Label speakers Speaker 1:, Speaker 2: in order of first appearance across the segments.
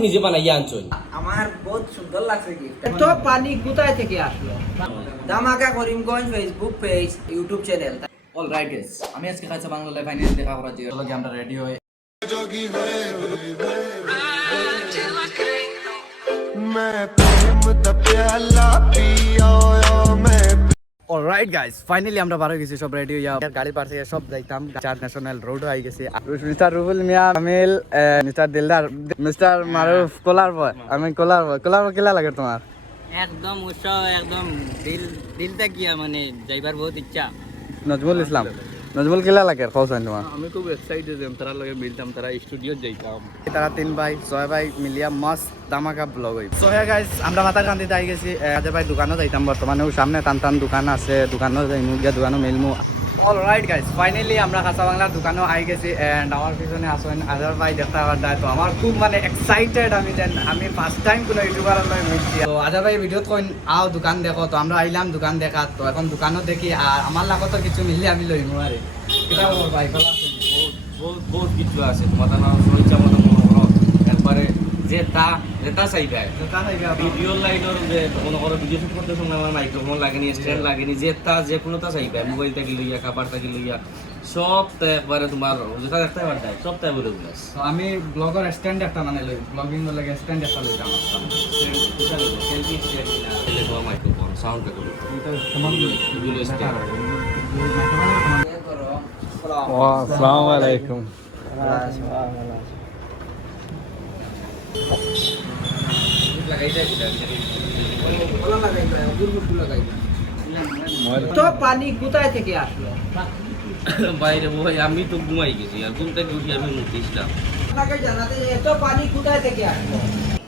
Speaker 1: নিজে বানাইয়া আনছেন
Speaker 2: আমার বহুত সুন্দর লাগছে গিফট
Speaker 3: তো পানি কোথায় থেকে আসলো?
Speaker 2: Dhamaka Karimganj Facebook page YouTube channel
Speaker 3: all right আমি আজকে খাইছে বাংলা লাইভ ফাইনাল দেখা করার জন্য আমরা রেডি হয়ে অলরাইট গাইস ফাইনালি আমরা বার হয়ে গেছি সব রেডি হইয়া গাড়ি পার থেকে সব যাইতাম। চার ন্যাশনাল রোড হয়ে গেছে। Mister Rubul Mia Amil mister Dildar mister Maruf কোলার বয় আমি কোলার বয় কোলার বয় কেলা লাগে তোমার?
Speaker 4: একদম উৎসাহ একদম দিল দিলটা কি মানে যাইবার বহুত ইচ্ছা।
Speaker 3: নজমুল ইসলাম। নজমুল কেলা লাগে কৌশল তোমার
Speaker 5: আমি খুব এক্সাইটেড তারা লাগে মিলতাম তারা স্টুডিও যাইতাম
Speaker 3: তারা তিন ভাই ছয় ভাই মিলিয়া মস্ত দামাকা ব্লগ হই সো হ্যাঁ গাইস আমরা মাথা কান্দিতে আই গেছি। আজ ভাই দোকানও যাইতাম বর্তমানে সামনে টান টান দোকান আছে দোকানও যাইমু গিয়া দোকানও মিলমু। অল রাইট গাইস ফাইনালি আমরা কাঁচা বাংলার দোকানও আই গেছি এন্ড আমার পিছনে আসেন আজার ভাই, দেখতে পাওয়ার দায় তো আমার খুব মানে এক্সাইটেড আমি যেন আমি ফার্স্ট টাইম কোনো ইউটিউবার মিলছি তো আজার ভাই ভিডিওত কইন, আও, দোকান দেখো। তো আমরা আইলাম, দোকান দেখা তো এখন দোকানও দেখি আর আমার লাগত কিছু মিললে আমি লইমু আরে কিটা খবর ভাই, ভালো আছেন?
Speaker 6: বহুত বহুত কিছু আছে। তোমার না ইচ্ছা মতো একবারে যে তা যে তা চাইবে ভিডিও লাইনের যে মনে করো ভিডিও শুট করতে সময় আমার মাইক্রোফোন লাগেনি স্ট্যান্ড লাগেনি যে তা যে কোনো তা চাইবে। মোবাইল থেকে লইয়া খাবার থেকে লইয়া সব তা একবারে তোমার যেটা দেখতে সব তাই বলে দিলাম
Speaker 3: তো আমি ব্লগর স্ট্যান্ড একটা মানে লই ব্লগিং লাগে স্ট্যান্ড একটা লই আমার
Speaker 6: selfie stand microphone sound record এগুলো স্ট্যান্ড
Speaker 3: আসসালামু আলাইকুম তো পানি কোথায় থেকে আসলো?
Speaker 6: বাইরে ভাই আমি তো ঘুমাই গেছি আর ঘুম থেকে উঠি আমি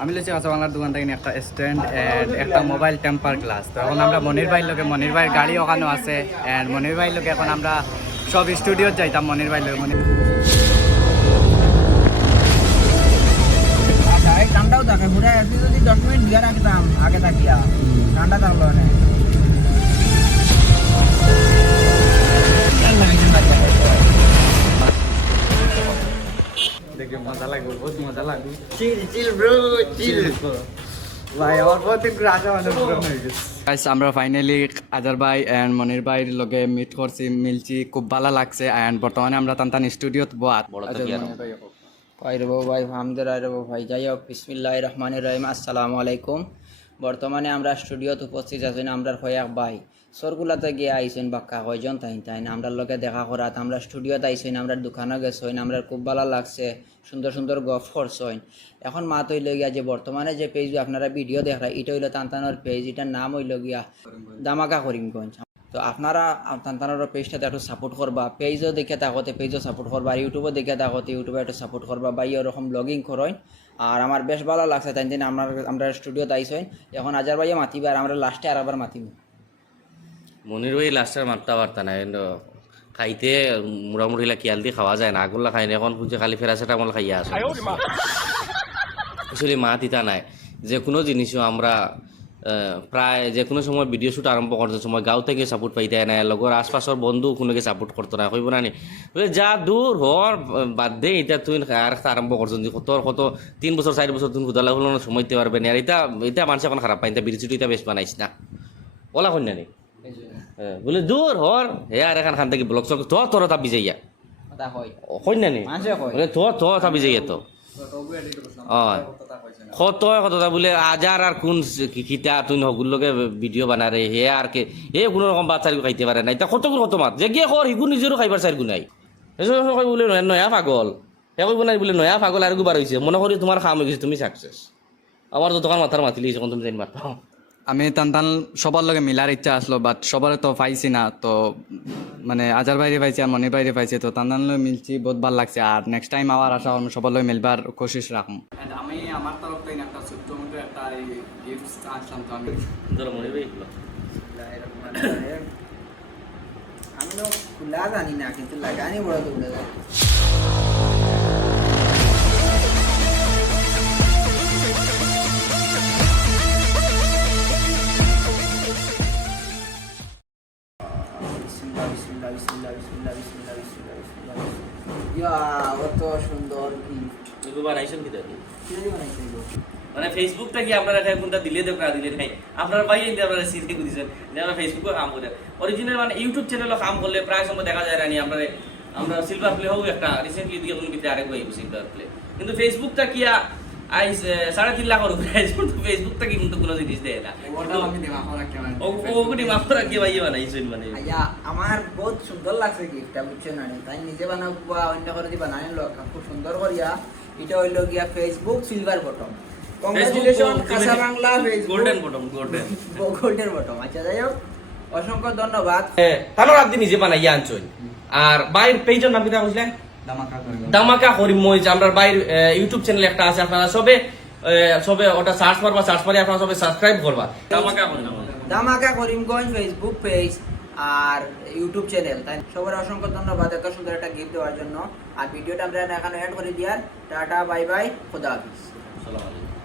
Speaker 3: আমি লেছি কাঁচা বাংলার দোকান থেকে একটা স্ট্যান্ড এন্ড একটা মোবাইল টেম্পার গ্লাস তো এখন আমরা মনির ভাইয়ের লোকে মনির ভাইয়ের গাড়ি ওখানে আছে এন্ড মনির ভাইয়ের লোকে এখন আমরা সব স্টুডিও যাইতাম মনির ভাইয়ের লোকে। মনির
Speaker 2: ঘুরে আসি যদি দশ মিনিট দিয়ে রাখতাম আগে থাকিয়া। ঠান্ডা থাকল না।
Speaker 3: দেখে মজা লাগবে বহুত মজা লাগবে।
Speaker 2: চিল চিল ব্রো চিল
Speaker 3: ভাই আমার বহুত দিন করে আসা হয়ে গেছে। গাইস আমরা ফাইনালি আজার ভাই এন্ড মনির ভাইয়ের লগে মিট করছি মিলছি খুব ভালো লাগছে। এন্ড বর্তমানে আমরা টান স্টুডিওত বাত
Speaker 6: বড়
Speaker 2: ভাই হামদের ভাই। যাই হোক বিসমিল্লাহ রহমান রহিম। আসসালামু আলাইকুম। বর্তমানে আমরা স্টুডিওতে উপস্থিত আছেন আমরা কয়েক ভাই। সরগুলাতে গিয়ে আইসেন বাক্কা কয়জন তাই তাই না আমরা লগে দেখা করাত। আমরা স্টুডিওতে আইসেন আমরা দোকানে গেছেন আমরা খুব ভালো লাগছে, সুন্দর সুন্দর গফ করছেন। এখন মা হইল গিয়া যে বর্তমানে যে পেজ আপনারা ভিডিও দেখা এটা হইল তান্তানোর পেজ এটার নাম হইল গিয়া দামাকা করিমগঞ্জ। তো আপনারা তান্তানোর পেজটাতে একটু সাপোর্ট করবা পেজও দেখে থাকতে পেজও সাপোর্ট করবা আর ইউটিউবও দেখে থাকতে ইউটিউবে একটু সাপোর্ট করবা বা এরকম ব্লগিং করেন আর আমার বেশ ভালো লাগছে তাই দিন আমরা আমরা স্টুডিওতে আইসেন এখন আজার ভাইয়া মাতিবে আর আমরা লাস্টে আর আবার মাতিব।
Speaker 6: মনির ভাই লাস্টার মারতে পারতা না কিন্তু খাইতে মুড়ামুড়িলা কিয়াল দিয়ে খাওয়া যায় না। আগুনলা খাই না এখন খুঁজে খালি ফেরাসেটামল খাইয়া আছে। আসলে মা। তিতা নাই। যে কোনো জিনিসও আমরা প্রায় যে কোনো সময় ভিডিও শ্যুট আরম্ভ করতে সময় গাঁও থেকে সাপোর্ট পাইতে না লগর আশপাশর বন্ধু কোনোকে সাপোর্ট করতো না কইব না। নি যা দূর হর বাদ দে এটা তুই আর আরম্ভ করছেন যে কত কত তিন বছর চার বছর তুমি কোথাও হলো সময় দিতে পারবে না। আর এটা এটা মানুষ এখন খারাপ পাই বিড়ি এটা বেশ বানাইছ না ওলা কন্যা নেই হ্যাঁ, বলে দূর হর হে আর এখান খান থেকে ব্লক চক তো তোর তাপি যাইয়া কন্যা নেই তো তো তাপি যাইয়া তো? অ কত কথা বলে আজার আর কোন খিতা তুই হগুলোকে ভিডিও বানারে হে আর কে হে কোনো রকম বাচ্চার খাইতে পারে না তা কত কত মাত যে গিয়ে কর হিগু নিজেরও খাইবার চারি এসব কই বলে নয়া- পাগল। হে কইব নাই বলে নয়া পাগল আর গুবার হয়েছে মনে করি তোমার খাম হয়ে গেছে, তুমি সাকসেস আমার তো দোকান মাথার মাতিলি যখন তুমি জানি মারতাম
Speaker 3: আমি টান সবার লগে মিলার ইচ্ছা আসলো বাট সবার তো পাইছি না তো মানে আজার বাইরে পাইছি আর মনির বাইরে পাইছি তো টান লগে মিলছি বহুত ভালো লাগছে। আর নেক্সট টাইম আবার আসা আমি সবার লগে মিলবার কোশিশ রাখুন। আমি আমার তরফ থেকে একটা ছোট্ট মোটো একটা গিফট আসলাম তো আমি।
Speaker 6: ধরো মনে ভাই
Speaker 2: আমি তো খোলা জানি না কিন্তু লাগানি বড় তো ইয়া কত সুন্দর গিফট
Speaker 6: এগুলো বানাইছেন কি দাদি? মানে ফেসবুকটা কি আপনারা এখন কোনটা দিলে দেব না দিলে নাই আপনার ভাই এনে আপনারা সিটি দিছেন যে আমরা ফেসবুকে কাম করে। অরিজিনাল মানে ইউটিউব চ্যানেলও কাম করলে প্রায় সময় দেখা যায় না নি আমরা সিলভার প্লে হোক একটা রিসেন্টলি দিয়ে কোনো ভিতরে আরেক হয়ে সিলভার প্লে কিন্তু ফেসবুকটা কি আইস সাড়ে তিন লাখের উপরে আইস কিন্তু ফেসবুকটা কি কিন্তু কোনো জিনিস দেয় না
Speaker 3: মানে
Speaker 6: ওগুলি মাফরা কি ভাই বানাইছেন মানে।
Speaker 2: আমার বহুত সুন্দর লাগছে গিফটটা বুঝছ না তাই নিজে বা অন্য করে দিয়ে বানাই লোক খুব সুন্দর করিয়া এটা হইল গিয়া Facebook silver button congratulation Kacha Bangla Facebook
Speaker 6: golden button golden
Speaker 2: golden button আচ্ছা যাই হোক অসংখ্য ধন্যবাদ।
Speaker 1: তানোর আপনি নিজে বানাইয়া আনছই আর বাইর পেজের নাম কিনা বুঝলেন
Speaker 3: দামাকা করে
Speaker 1: দামাকা করিম মইজ আমরা বাইর ইউটিউব চ্যানেল একটা আছে আপনারা সবে সবে ওটা সার্চ করবা সার্চ করে আপনারা সবে সাবস্ক্রাইব করবা।
Speaker 6: দামাকা করে না
Speaker 2: দামাকা করিমগঞ্জ ফেসবুক পেজ আর ইউটিউব চ্যানেল তাই সবার অসংখ্য ধন্যবাদ এত সুন্দর একটা গিফট দেওয়ার জন্য। আর ভিডিওটা আমরা এখানে এড করে দিয়ার। টাটা বাই বাই খোদা হাফিজ।
Speaker 6: আসসালামু আলাইকুম।